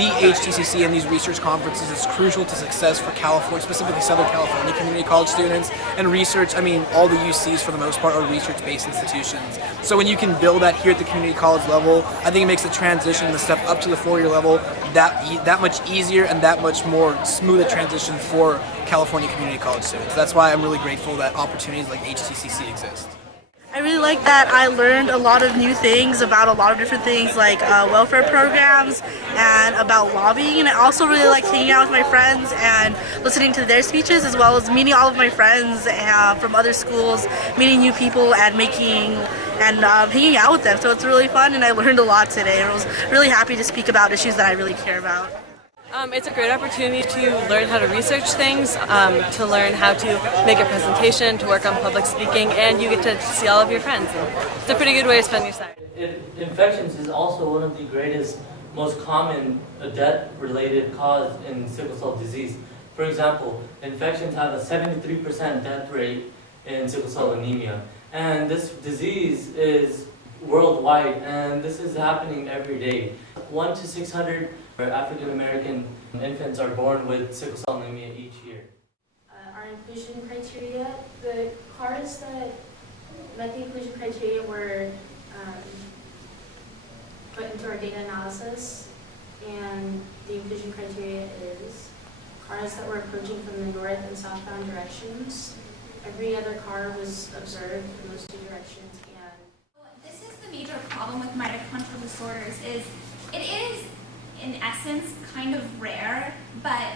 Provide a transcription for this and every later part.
the HTCC and these research conferences is crucial to success for California, specifically Southern California community college students. And research, I mean, all the UCs for the most part are research-based institutions. So when you can build that here at the community college level, I think it makes the transition, the step up to the four-year level, that much easier and that much more smooth a transition for California community college students. That's why I'm really grateful that opportunities like HTCC exist. I really like that I learned a lot of new things about a lot of different things like welfare programs and about lobbying, and I also really like hanging out with my friends and listening to their speeches, as well as meeting all of my friends from other schools, meeting new people and hanging out with them. So it's really fun, and I learned a lot today. I was really happy to speak about issues that I really care about. It's a great opportunity to learn how to research things, to learn how to make a presentation, to work on public speaking, and you get to see all of your friends. It's a pretty good way to spend your time. Infections is also one of the greatest, most common death-related cause in sickle cell disease. For example, infections have a 73% death rate in sickle cell anemia. And this disease is worldwide, and this is happening every day. 1 to 600 African American infants are born with sickle cell anemia each year. Our inclusion criteria, the cars that met the inclusion criteria were put into our data analysis, and the inclusion criteria is cars that were approaching from the north and southbound directions. Every other car was observed in those two directions. And this is the major problem with mitochondrial disorders. It is in essence kind of rare, but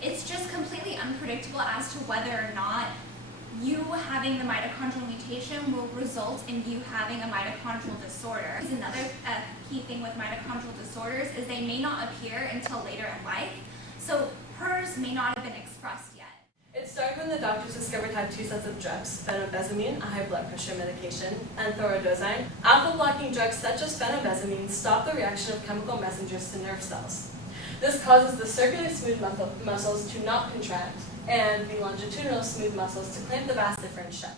it's just completely unpredictable as to whether or not you having the mitochondrial mutation will result in you having a mitochondrial disorder. Another key thing with mitochondrial disorders is they may not appear until later in life, so PERS may not have been expressed yet. It started when the doctors discovered I had two sets of drugs, phenobenzamine, a high blood pressure medication, and thoradosine. Alpha-blocking drugs such as phenobenzamine stop the reaction of chemical messengers to nerve cells. This causes the circular smooth muscles to not contract, and the longitudinal smooth muscles to clamp the vas deferens shut.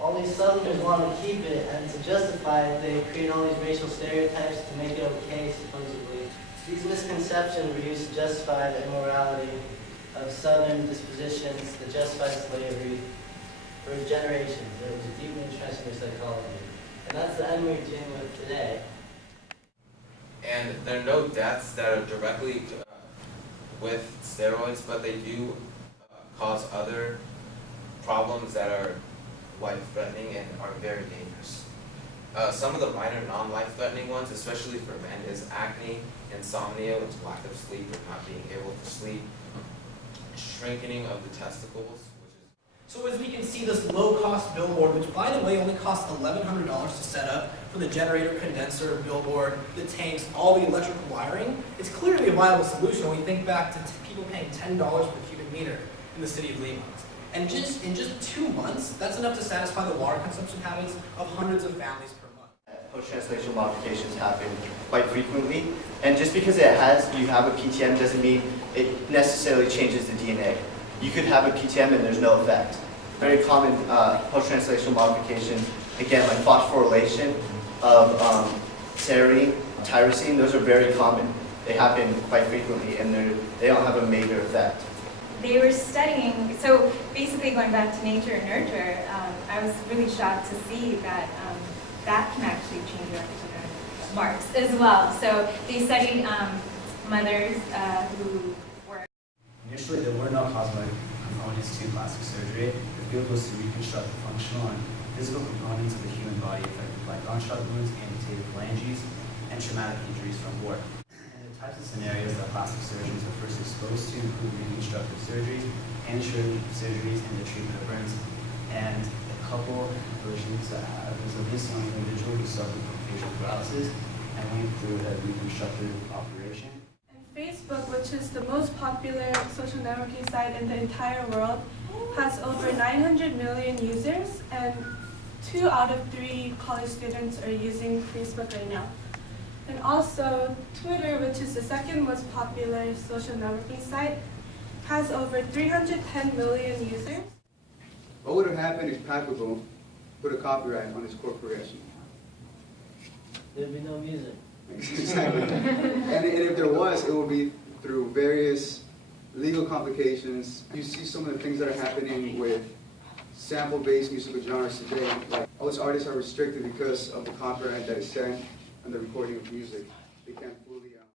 All these Southerners want to keep it, and to justify it, they create all these racial stereotypes to make it okay, supposedly. These misconceptions were used to justify the immorality of Southern dispositions that justify slavery for generations. It was a deep interest in psychology. And that's the end we're dealing with today. And there are no deaths that are directly with steroids, but they do cause other problems that are life-threatening and are very dangerous. Some of the minor non-life-threatening ones, especially for men, is acne, insomnia, which is lack of sleep or not being able to sleep, shrinking of the testicles. So as we can see, this low-cost billboard, which by the way only costs $1,100 to set up for the generator, condenser, billboard, the tanks, all the electrical wiring, it's clearly a viable solution when we think back to people paying $10 per cubic meter in the city of Lima. And in just 2 months, that's enough to satisfy the water consumption habits of hundreds of families per month. Post-translational modifications happen quite frequently, and just because you have a PTM doesn't mean it necessarily changes the DNA. You could have a PTM and there's no effect. Very common post-translational modifications, again, like phosphorylation of serine, tyrosine, those are very common. They happen quite frequently, and they don't have a major effect. They were studying, so basically going back to nature and nurture, I was really shocked to see that that can actually change your epigenetic marks as well. So they studied mothers who were... Initially, there were no cosmetic components to plastic surgery. The field was to reconstruct the functional and physical components of the human body affected by gunshot wounds, amputated phalanges, and traumatic injuries from war. And the types of scenarios that plastic surgeons are first exposed to include reconstructive surgeries, and surgeries, and the treatment of burns. And a couple versions that there's a this young individual who suffered from facial paralysis and went through a reconstructive operation. Facebook, which is the most popular social networking site in the entire world, has over 900 million users, and 2 out of 3 college students are using Facebook right now. And also Twitter, which is the second most popular social networking site, has over 310 million users. What would have happened if Packable put a copyright on his corporation? There'd be no music. Exactly. And if there was, it will be through various legal complications. You see some of the things that are happening with sample-based musical genres today. Like, all these artists are restricted because of the copyright that is set on the recording of music. They can't fully